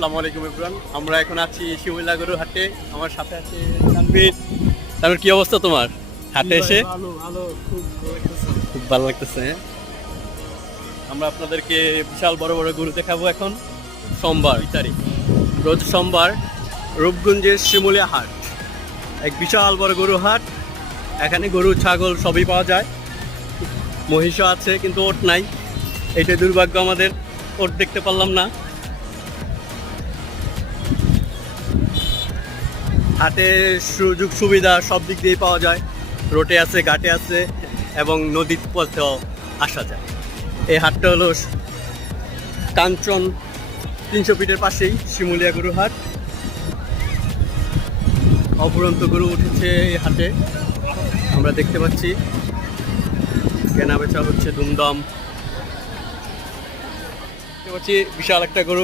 আসসালামু আলাইকুম এভরিওয়ান। আমরা এখন আছি শিমুলিয়া গরুর হাটে। আমার সাথে আছে তানভীর। তানভীর, কি অবস্থা তোমার হাটে এসে? ভালো ভালো, খুব ভালো লাগতেছে। খুব ভালো লাগতেছে। আমরা আপনাদেরকে বিশাল বড় বড় গরু দেখাবো এখন। সোমবার 2 তারিখ, রোজ সোমবার, রূপগঞ্জের শিমুলিয়া হাট। এক বিশাল বড় গরু হাট। এখানে গরু ছাগল সবই পাওয়া যায়, মহিষও আছে কিন্তু ওট নাই। এইটাই দুর্ভাগ্য আমাদের, ওট দেখতে পারলাম না। হাটে সুযোগ সুবিধা সব দিক দিয়েই পাওয়া যায়। রোডে আছে, ঘাটে আছে এবং নদীর পথেও আসা যায়। এই হাটটা হলো কাঞ্চন 300 ফিটের পাশেই শিমুলিয়া গরু হাট। অফুরন্ত গরু উঠেছে এই হাটে, আমরা দেখতে পাচ্ছি। কেনা বেচা হচ্ছে ধুমধাম। দেখতে পাচ্ছি বিশাল একটা গরু